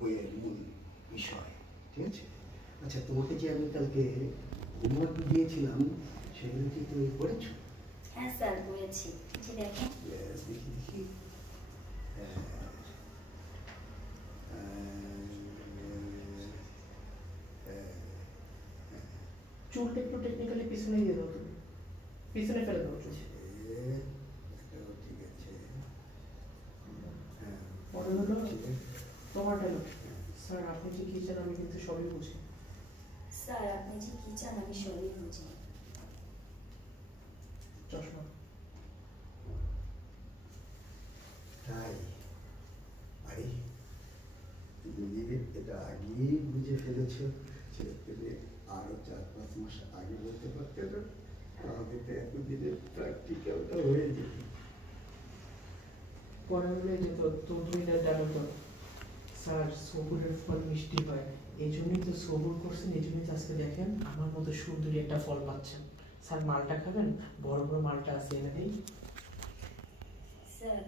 বইয়ের মূল বিষয়। ঠিক আছে? আচ্ছা, তোমাকে যে আমি কালকে হোমওয়ার্ক দিয়েছিলাম সেগুলো কি তুমি পড়েছো? হ্যাঁ স্যার, পড়েছি। জি দেখেন। দেখি দেখি। চুলটা একটু টেকনিক্যালি পিছনে দিয়ে দাও, তুমি পিছনে ফেলে দাও চুল। ঠিক আছে। পরে হলো তোমারটা না। স্যার আপনি যে কি চান আমি কিন্তু সবই বুঝি। স্যার আপনি যে কি চান আমি সবই বুঝি। চশমা। তাই? আরে তুমি এটা আগেই বুঝে ফেলেছো, সেটা পেলে আরো 4-5 মাস আগে বলতে পারতে না, তাহলে তো এতদিনের প্র্যাকটিক্যালটা হয়ে যেত। পরে হলে যে তো তুমি এটা জানো তো স্যার, সবুরের ফল মিষ্টি হয়, এই জন্যই তো সবুর করছেন, এই জন্যই তো আজকে দেখেন আমার মতো সুন্দরী একটা ফল পাচ্ছেন। স্যার মালটা খাবেন? বড় বড় মালটা আছে এনে দেই। স্যার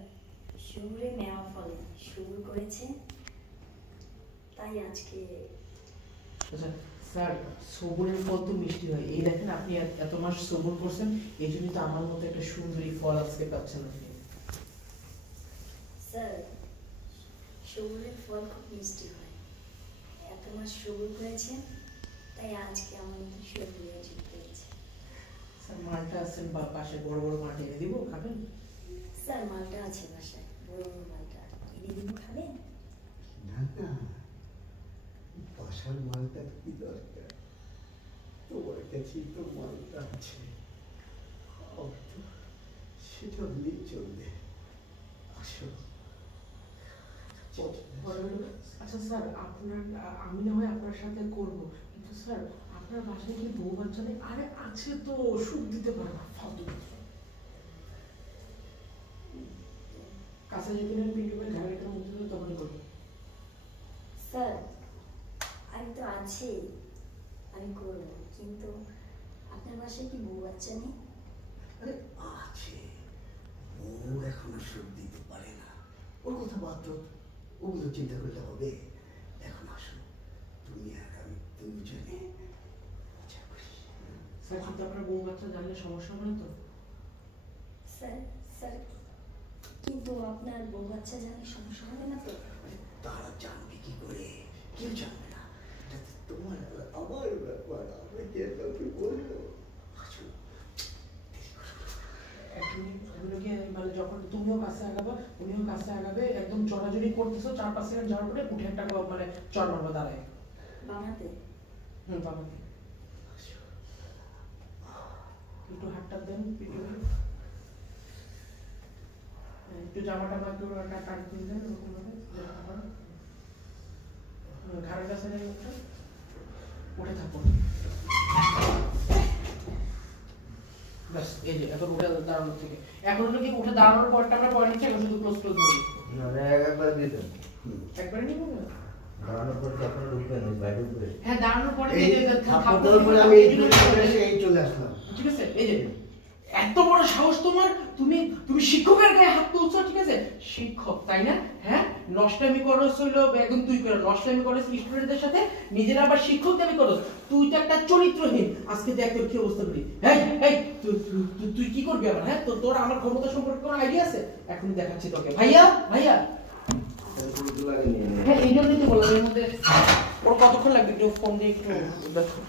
শুভ্রে মেওয়া ফলে শুরু করেছে, তাই আজকে। আচ্ছা স্যার, সবুরের ফল তো মিষ্টি হয়, এই দেখেন আপনি এত মাস সবুর করছেন, এই জন্যই তো আমার মতো একটা সুন্দরী ফল আজকে পাচ্ছেন আপনি। স্যার শুভ্রের ফল খুব মিষ্টি হয়, এত মাস শুরু করেছে, তাই আজকে আমার মতো শুভ্রে যুক্ত হয়েছে। স্যার মালটা আছেন বা পাশে বড় বড় মালটা এনে দিব, খাবেন? স্যার মালটা আছে বাসায়, বড় বড় মালটা এনে দিব, খাবেন? না না, বাসার মালটা কি দরকার, তোমার কাছেই তো মালটা আছে, সেটা হলেই চলবে। আসো। আচ্ছা স্যার, আপনার আমি না হয় আপনার সাথে করব, কিন্তু স্যার আপনার বাসায় কি বউ বাচ্চা নেই? আরে আছে তো, সুখ দিতে পারবো, ফালতু কাছে যেদিন পিন্টু ভাই গাড়িটা মুক্তি দেবে তখনই করবো। স্যার আমি তো আছি, আমি করব, কিন্তু আপনার বাসায় কি বউ বাচ্চা নেই? আরে আছে, বউ এখনো সুখ দিতে পারে না, ওর কথা বাদ দাও, ওগুলো চিন্তা করলে হবে। এখন আসো, তুমি আর আমি দুজনে মজা করি। স্যার কিন্তু আপনার বউ বাচ্চা জানলে সমস্যা হবে না তো? স্যার স্যার কিন্তু আপনার বউ বাচ্চা জানলে সমস্যা হবে না তো? তারা জানবে কি করে? কেউ জানবে না, এটা তো তোমার আমার ব্যাপার, আমরা কি আর কাউকে বলবো? আসো। মানে যখন তুমিও কাছে আগাবে উনিও কাছে আগাবে, একদম চড়াচড়ি করতেছো, 4-5 সেকেন্ড যাওয়ার পরে উঠে একটা মানে চড় মারবো দাঁড়ায় বানাতে। বাবাকে একটু হাতটা দেন, একটু জামাটা একটু টান দিয়ে দেন, ওরকম ভাবে ঘাড়ের কাছে নেই, উঠে থাকুন। ব্যাস, এই যে এখন উঠে দাঁড়ানোর থেকে, এখন হলো কি উঠে দাঁড়ানোর পরটা আমরা পয়েন্ট নিচ্ছি, এখন শুধু ক্লোজ দিই। একবার দিতেন একবারে নিব না, দাঁড়ানোর পর আপনারা ঢুকবেন বাইরে উপরে। হ্যাঁ দাঁড়ানোর পরে এই চলে আসলাম। ঠিক আছে, এই যে এত বড় সাহস তোমার, তুমি শিক্ষকের গায়ে হাত তুলছো, ঠিক আছে? শিক্ষক তাই না? হ্যাঁ, নষ্টামি করছ হইলো একদম, তুই করো নষ্টামি করছ স্টুডেন্টদের সাথে, নিজেরা আবার শিক্ষক দাবি করছ, তুই তো একটা চরিত্রহীন। আজকে দেখ তোর কি অবস্থা করি। এই এই তুই কি করবি আবার? হ্যাঁ, তোর আমার ক্ষমতা সম্পর্কে কোনো আইডিয়া আছে? এখন দেখাচ্ছি তোকে। ভাইয়া ভাইয়া, হ্যাঁ এই জন্যই তো বললাম, এর মধ্যে ওর কতক্ষণ লাগবে, একটু ফোন দিয়ে একটু দেখো।